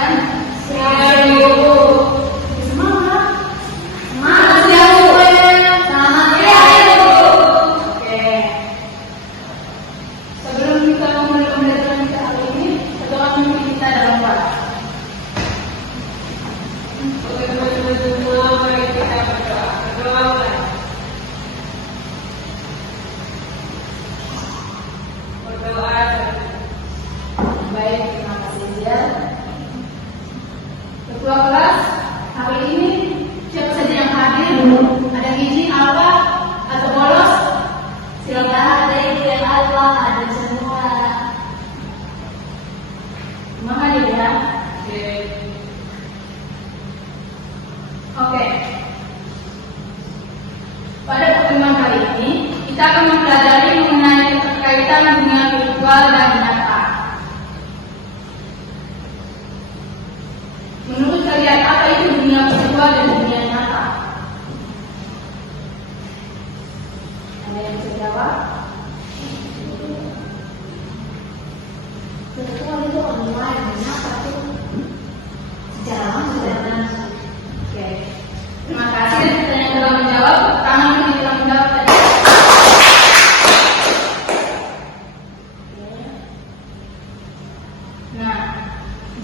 kalian? Siap, Bu. Semangat. Semangat ya, Bu. Selamat ya, Bu. Oke. Sebelum kita memulai pembelajaran kita hari ini, berdoa mimpi kita dalam doa. Mari kita berdoa. Berdoa. Baik, terima kasih ya. Ketua kelas, hari ini siapa saja yang hadir? Ada gizi, apa, atau bolos? Silakan. Ada ibu yang apa, ada semua. Semua hadir ya. Oke. Pada pertemuan kali ini, kita akan mempelajari mengenai keterkaitan dunia virtual dan nyata. Menurut kalian, apa itu dunia virtual dan dunia nyata? Ada yang bisa jawab? Virtual itu online, nyata itu secara langsung dan langsung. Oke. Terima kasih. Dan yang telah menjawab, tangan yang telah menjawab tadi. Nah,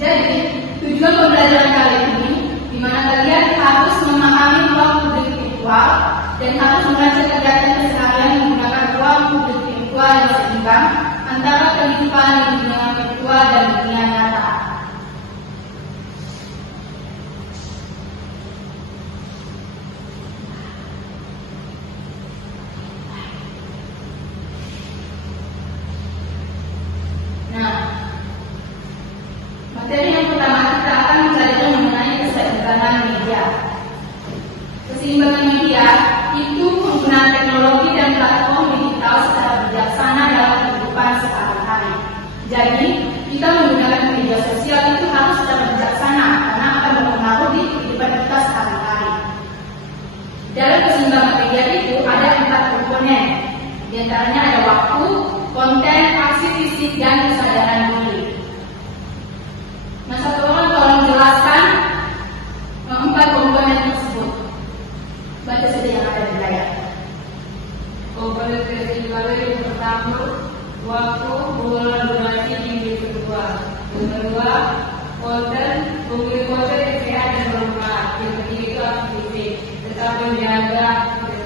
jadi tujuan pembelajaran kali ini, di mana kalian harus memahami ruang publik virtual dan harus membaca kegiatan keseharian menggunakan ruang publik virtual yang seimbang antara kehidupan di dunia virtual dan dunia nyata. Nah, materi yang pertama kita akan mempelajari mengenai keseimbangan media. Keseimbangan media itu penggunaan teknologi dan platform digital secara bijaksana dalam kehidupan sehari-hari. Jadi, kita menggunakan media sosial itu harus secara bijaksana karena akan mempengaruhi kehidupan kita sehari-hari. Dalam keseimbangan media itu ada 4 komponen. Di antaranya ada waktu, konten, aksi fisik, dan kesadaran diri. Nah, satu orang tolong jelaskan 4 komponen tersebut. Baca saja yang ada di layar. Komponen keseimbangan yang pertama, waktu, hubungan durasi di kedua. Yang kedua, konten, memilih konten yang sehat dan bermanfaat. Yang ketiga itu aktivitas, tetap menjaga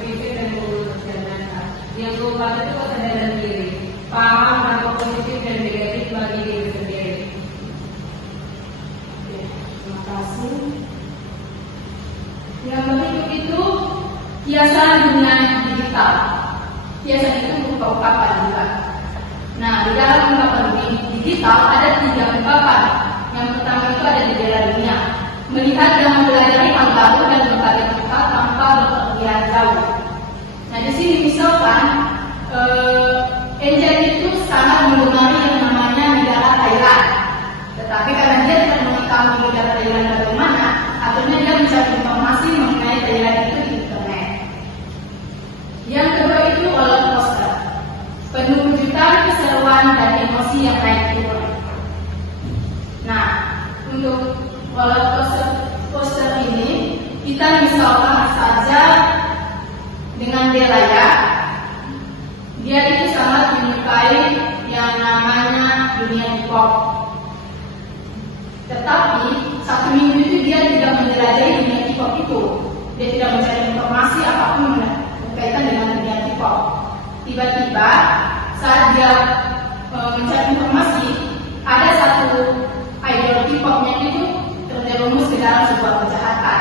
fisik dan kesehatan. Yang keempat itu kesadaran diri, paham dampak positif dan negatif bagi diri sendiri. Terima kasih. Yang berikut itu hiasan dunia digital. Hiasan itu berupa ungkapan juga. Nah, di dalam ungkapan digital ada 3 ungkapan. Yang pertama itu ada di bela dunia, melihat dan mempelajari hal baru dan berbagai tempat tanpa berpergian jauh. Nah, di sini misalkan Angel itu sangat mengemari yang namanya negara Thailand. Tetapi karena dia tidak mengetahui negara Thailand bagaimana, akhirnya dia mencari informasi mengenai Thailand itu di internet. Yang kedua itu roller coaster, penuh kejutan, keseruan, dan emosi yang naik turun. Nah, untuk roller coaster ini kita misalkan saja dengan Delaya. Dia itu sangat menyukai yang namanya dunia hip-hop. Tetapi 1 minggu itu dia tidak menjelajahi dunia hip-hop itu. Dia tidak mencari informasi apapun berkaitan dengan dunia hip-hop. Tiba-tiba saat dia mencari informasi, ada satu idol hip-hopnya itu terjerumus ke dalam sebuah kejahatan.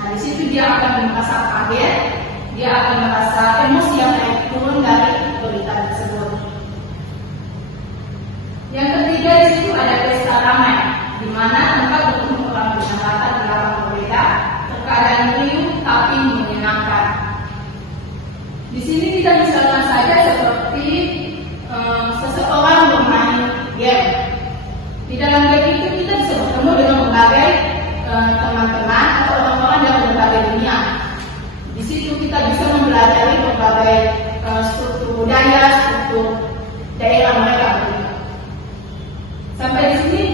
Nah, di situ dia akan merasa kaget, dia akan merasa emosi yang naik turun dari berita tersebut. Yang ketiga di situ ada pesta ramai, di mana tempat bertemu orang dengan latar belakang berbeda, terkadang riuh tapi menyenangkan. Di sini kita misalkan saja seperti seseorang bermain game. Di dalam game itu kita bisa bertemu dengan berbagai teman-teman atau orang-orang dari berbagai dunia. Di situ kita bisa mempelajari berbagai struktur budaya, struktur daerah mereka. Sampai di sini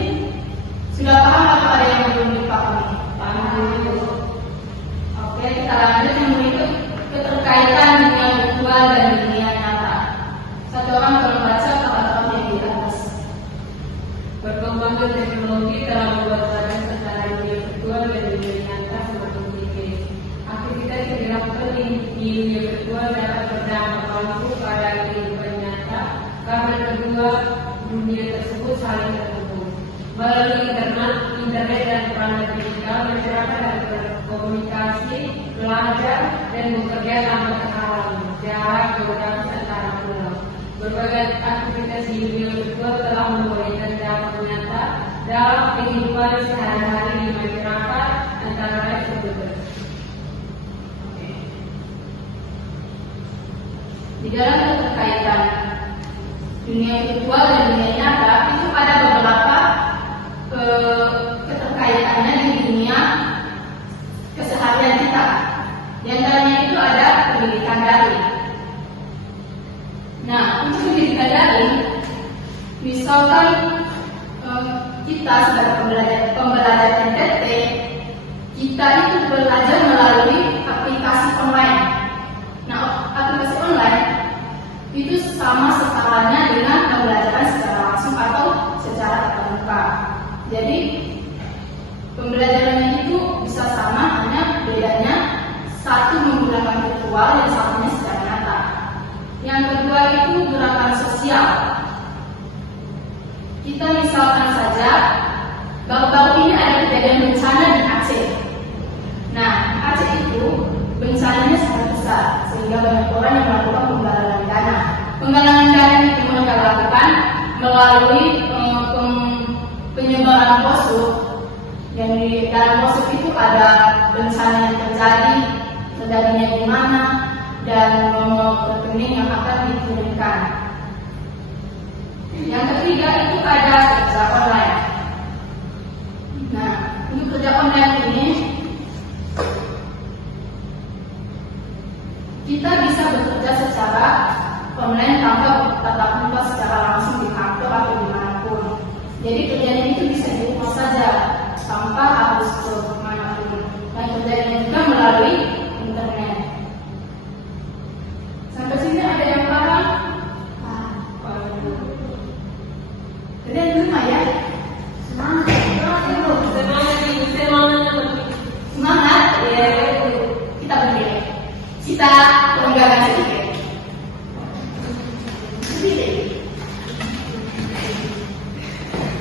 sudah paham Melalui internet dan perangkat digital, masyarakat dapat berkomunikasi, belajar, dan bekerja tanpa terhalang jarak geografis antara pulau. Berbagai aktivitas di dunia virtual telah memberikan dampak nyata dalam kehidupan sehari-hari di masyarakat antara lain seperti Di dalam keterkaitan dunia virtual dan dunia nyata itu ada beberapa keterkaitannya di dunia keseharian kita. Di antaranya itu ada pendidikan daring. Nah, untuk pendidikan daring, misalkan kita sebagai pembelajar NTT, kita itu belajar melalui aplikasi online. Nah, aplikasi online itu sama sekalanya dengan pembelajaran secara langsung atau secara tatap muka. Jadi pembelajarannya itu bisa sama, hanya bedanya satu menggunakan virtual dan satunya secara nyata. Yang kedua itu gerakan sosial. Kita misalkan saja baru-baru ini ada kejadian bencana di Aceh. Nah, di Aceh itu bencananya sangat besar sehingga banyak orang yang melakukan penggalangan dana. Penggalangan dana itu mereka lakukan melalui penyebaran poster. Dan di dalam poster itu ada bencana yang terjadinya di mana, dan nomor rekening yang akan dikirimkan. Yang ketiga itu ada kerja online. Nah, untuk kerja online ini kita bisa bekerja secara online tanpa tatap muka secara langsung di kantor atau dimanapun. Jadi kerjaan itu bisa di rumah saja tanpa harus ke manapun. Dan kerjaan juga melalui internet. Sampai sini ada yang paham? Kalian rumah ya? Semangat. Ya, kita berdiri. Kita perenggangan sedikit.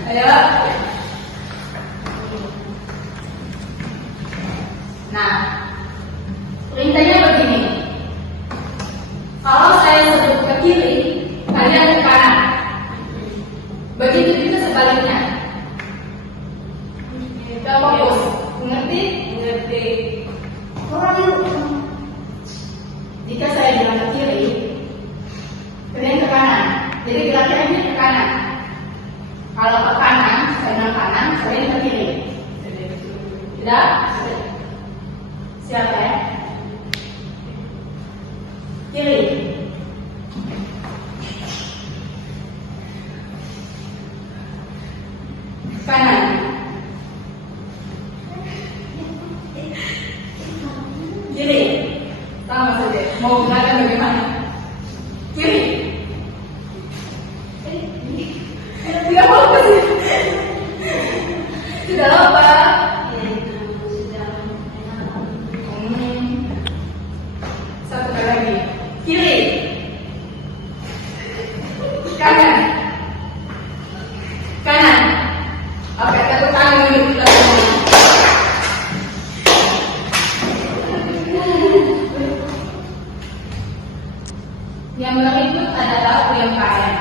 Ayo. Nah, perintahnya begini. Kalau saya sebut ke kiri, kalian ke kanan. Begitu juga sebaliknya. Kita fokus. Mengerti? Mengerti. Orang yuk. Jika saya bilang ke kiri, kalian ke kanan. Jadi geraknya ke kanan. Kalau ke kanan, saya bilang kanan, kalian ke kiri. Tidak? Siapa ya? Kiri. Kanan. Kiri. Sama saja. Mau gerakan bagaimana? Kiri. Tidak fokus. Tidak apa. Satu kali lagi. Kiri. Kanan. Kanan. Oke, satu kali dulu kita. Yang berikut adalah UMKM.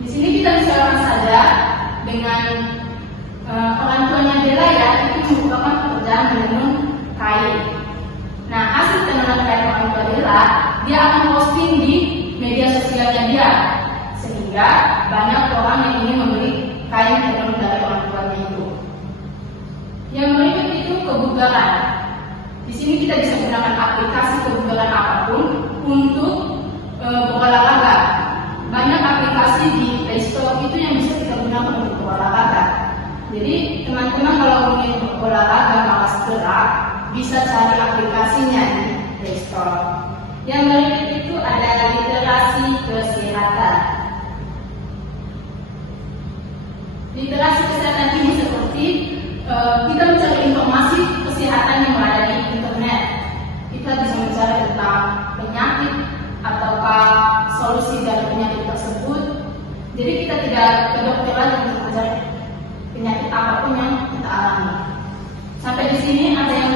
Di sini kita misalkan saja dengan orang tuanya Bella ya, itu merupakan pekerjaan menenun kain. Nah, hasil tenunan kain orang tua Bella, dia akan posting di media sosialnya dia, sehingga banyak orang yang ingin membeli kain tenun dari orang tuanya itu. Yang berikut itu kebugaran. Di sini kita bisa menggunakan aplikasi kebugaran apapun untuk berolahraga. Banyak aplikasi di Play Store itu yang bisa kita gunakan untuk berolahraga. Jadi teman-teman kalau ingin berolahraga malas gerak, bisa cari aplikasinya di Play Store. Yang berikut itu ada literasi kesehatan. Literasi kesehatan ini seperti kita mencari informasi kesehatan yang ada di internet. Kita bisa mencari tentang penyakit ataukah solusi dari penyakit tersebut. Jadi kita tidak ke dokter lagi untuk mencari penyakit sini ada yang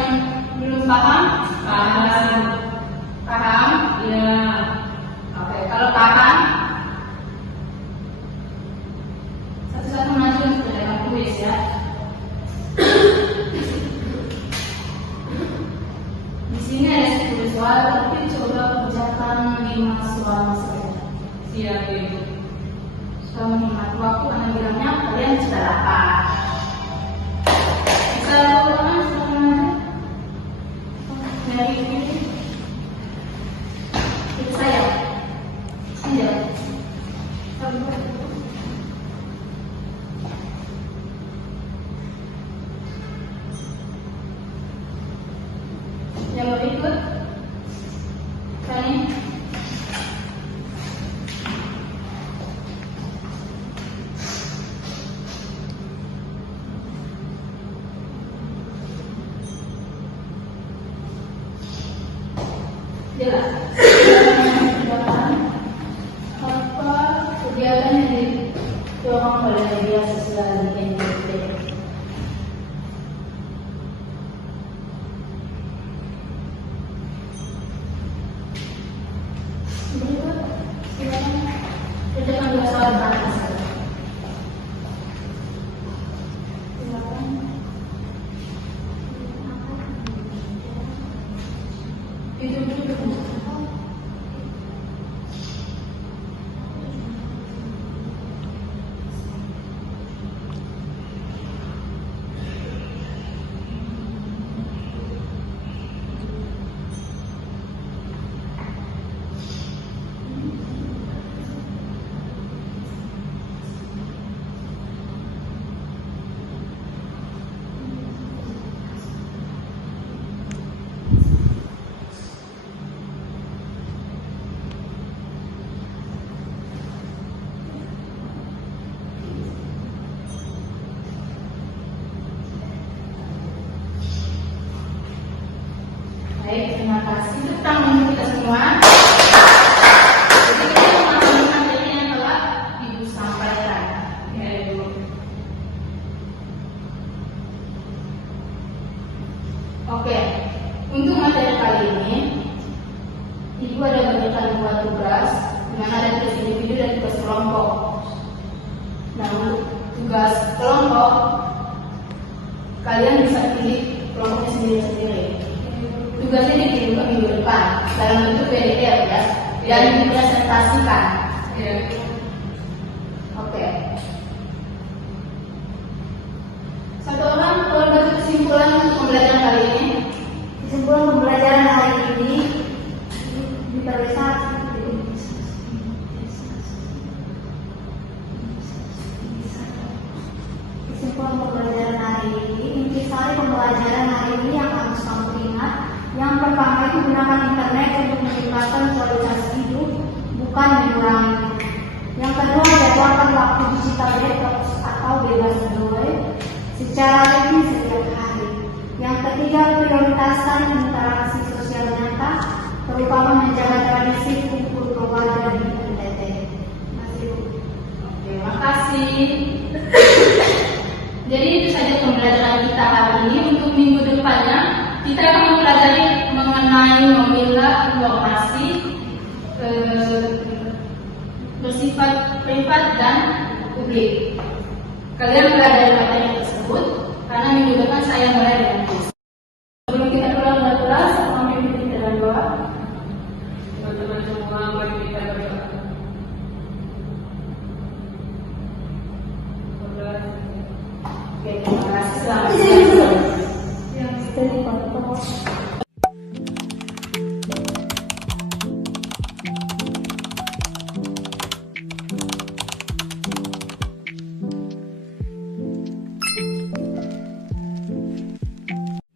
belum paham? Paham. Paham? Ya. Oke, kalau paham, satu-satu maju untuk dalam kuis ya. Di sini ada 10 soal, tapi coba kerjakan 5 soal saja. Siap, Ibu. Sudah menghemat waktu karena bilangnya kalian sudah lapar. Bisa ulangan semuanya? Dari ini. Itu saya. Anjay. Yang berikut, Kani. Jelas. Apa kegiatan yang didorong oleh media sosial di NTT? Berikut, silakan kerjakan 2 soal bahasa. Silakan. Itu dulu. Baik, terima kasih. Tepuk tangan untuk kita semua. Jadi kita memahami materi yang telah Ibu sampaikan. Ya, Ibu. Oke, untuk materi kali ini, Ibu ada bagikan 2 tugas, di mana ada tugas individu dan tugas kelompok. Nah, untuk tugas kelompok, kalian bisa pilih kelompoknya sendiri-sendiri. Tugasnya dikirim ke minggu depan dalam bentuk PDF ya, dan dipresentasikan. Ya. Oke. Satu orang tolong bagi kesimpulan pembelajaran kali ini. Kesimpulan pembelajaran hari ini diterlihat kesimpulan pembelajaran hari ini, intisari pembelajaran hari ini yang harus kamu ingat. Yang pertama itu gunakan internet untuk meningkatkan kualitas hidup, bukan mengurangi. Yang kedua, jadwalkan waktu digital detox atau bebas dulu secara rutin setiap hari. Yang ketiga, prioritaskan interaksi sosial nyata, terutama menjaga tradisi kumpul keluarga di NTT. Terima kasih. Jadi itu saja pembelajaran kita hari ini. Untuk minggu depannya kita akan mempelajari mengenai memilah informasi bersifat privat dan publik. Kalian pelajari materi tersebut karena minggu depan saya mulai dengan kuis. Sebelum kita pulang ke kelas, kami pimpin kita dalam doa. Teman-teman semua, mari kita berdoa. Oke, terima kasih. Selamat. Yang setelah